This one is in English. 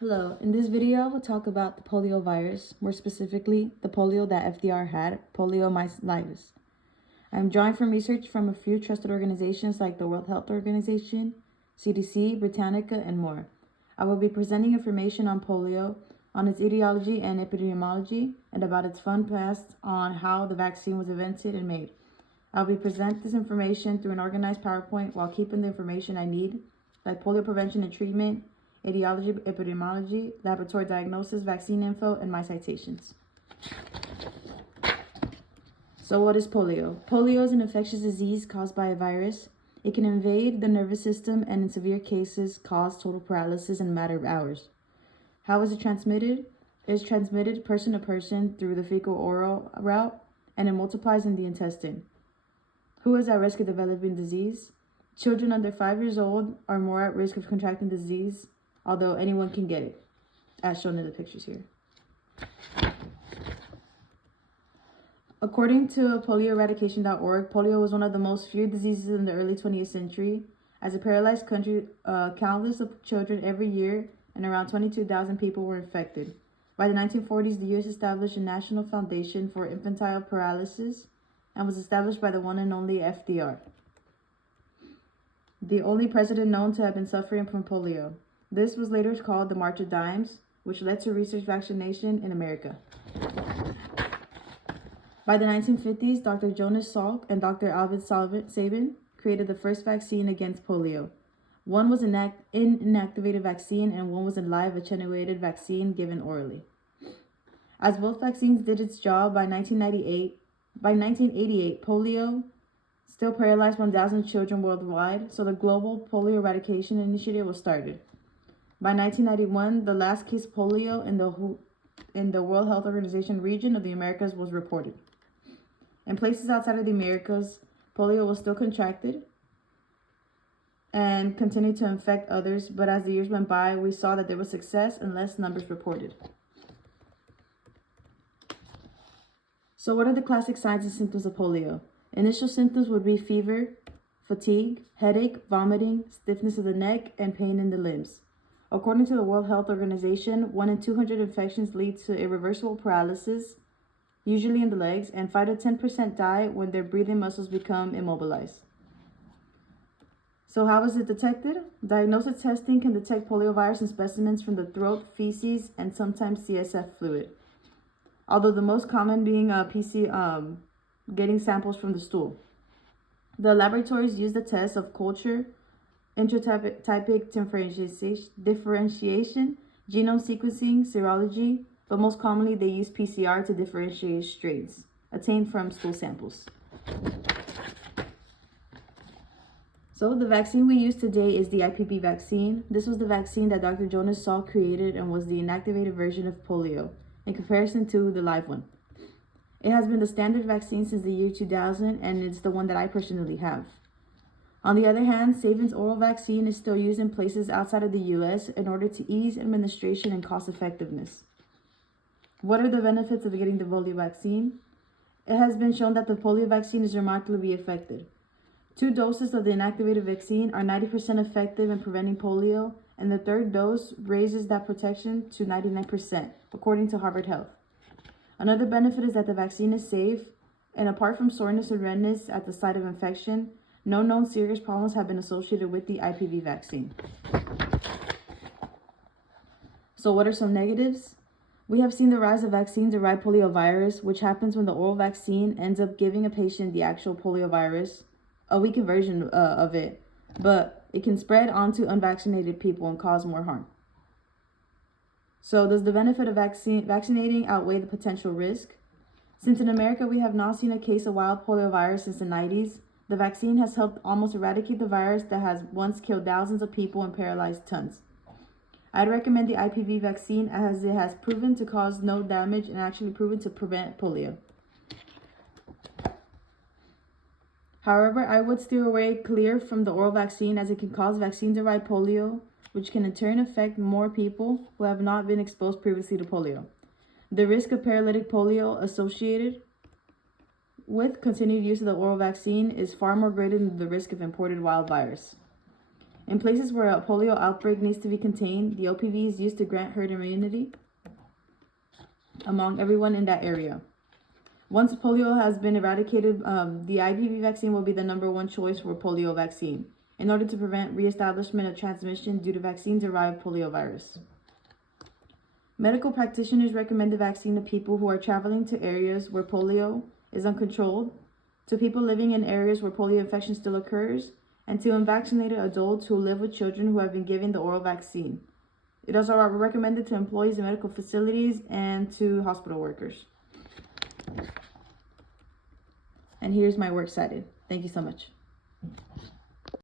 Hello, in this video we'll talk about the polio virus, more specifically the polio that FDR had, poliomyelitis. I'm drawing from research from a few trusted organizations like the World Health Organization, CDC, Britannica, and more. I will be presenting information on polio, on its etiology and epidemiology, and about its fun past on how the vaccine was invented and made. I'll be present this information through an organized PowerPoint while keeping the information I need, like polio prevention and treatment, etiology, epidemiology, laboratory diagnosis, vaccine info, and my citations. So what is polio? Polio is an infectious disease caused by a virus. It can invade the nervous system and in severe cases cause total paralysis in a matter of hours. How is it transmitted? It is transmitted person to person through the fecal-oral route, and it multiplies in the intestine. Who is at risk of developing disease? Children under 5 years old are more at risk of contracting disease, although anyone can get it, as shown in the pictures here. According to polioeradication.org, polio was one of the most feared diseases in the early 20th century. As it paralyzed country, countless of children every year, and around 22,000 people were infected. By the 1940s, the U.S. established a National Foundation for Infantile Paralysis and was established by the one and only FDR, the only president known to have been suffering from polio. This was later called the March of Dimes, which led to research vaccination in America. By the 1950s, Dr. Jonas Salk and Dr. Albert Sabin created the first vaccine against polio. One was an inactivated vaccine and one was a live attenuated vaccine given orally. As both vaccines did its job by 1988, polio still paralyzed 1,000 children worldwide, so the global polio eradication initiative was started. By 1991, the last case of polio in the World Health Organization region of the Americas was reported. In places outside of the Americas, polio was still contracted and continued to infect others, but as the years went by, we saw that there was success and less numbers reported. So what are the classic signs and symptoms of polio? Initial symptoms would be fever, fatigue, headache, vomiting, stiffness of the neck, and pain in the limbs. According to the World Health Organization, 1 in 200 infections lead to irreversible paralysis, usually in the legs, and 5 to 10% die when their breathing muscles become immobilized. So how is it detected? Diagnostic testing can detect poliovirus in specimens from the throat, feces, and sometimes CSF fluid, although the most common being getting samples from the stool. The laboratories use the test of culture, intratypic differentiation, genome sequencing, serology, but most commonly they use PCR to differentiate strains obtained from stool samples. So the vaccine we use today is the IPV vaccine. This was the vaccine that Dr. Jonas Salk created and was the inactivated version of polio in comparison to the live one. It has been the standard vaccine since the year 2000, and it's the one that I personally have. On the other hand, Sabin's oral vaccine is still used in places outside of the U.S. in order to ease administration and cost effectiveness. What are the benefits of getting the polio vaccine? It has been shown that the polio vaccine is remarkably effective. 2 doses of the inactivated vaccine are 90% effective in preventing polio, and the 3rd dose raises that protection to 99%, according to Harvard Health. Another benefit is that the vaccine is safe, and apart from soreness and redness at the site of infection, no known serious problems have been associated with the IPV vaccine. So what are some negatives? We have seen the rise of vaccine-derived poliovirus, which happens when the oral vaccine ends up giving a patient the actual poliovirus, a weakened version of it, but it can spread onto unvaccinated people and cause more harm. So does the benefit of vaccinating outweigh the potential risk? Since in America we have not seen a case of wild poliovirus since the 90s, the vaccine has helped almost eradicate the virus that has once killed thousands of people and paralyzed tons. I'd recommend the IPV vaccine as it has proven to cause no damage and actually proven to prevent polio. However, I would steer away clear from the oral vaccine as it can cause vaccine-derived polio, which can in turn affect more people who have not been exposed previously to polio. The risk of paralytic polio associated with continued use of the oral vaccine is far more greater than the risk of imported wild virus. In places where a polio outbreak needs to be contained, the OPV is used to grant herd immunity among everyone in that area. Once polio has been eradicated, the IPV vaccine will be the #1 choice for polio vaccine in order to prevent reestablishment of transmission due to vaccine-derived poliovirus. Medical practitioners recommend the vaccine to people who are traveling to areas where polio is uncontrolled, to people living in areas where polio infection still occurs, and to unvaccinated adults who live with children who have been given the oral vaccine. It is also recommended to employees in medical facilities and to hospital workers. And here's my works cited. Thank you so much.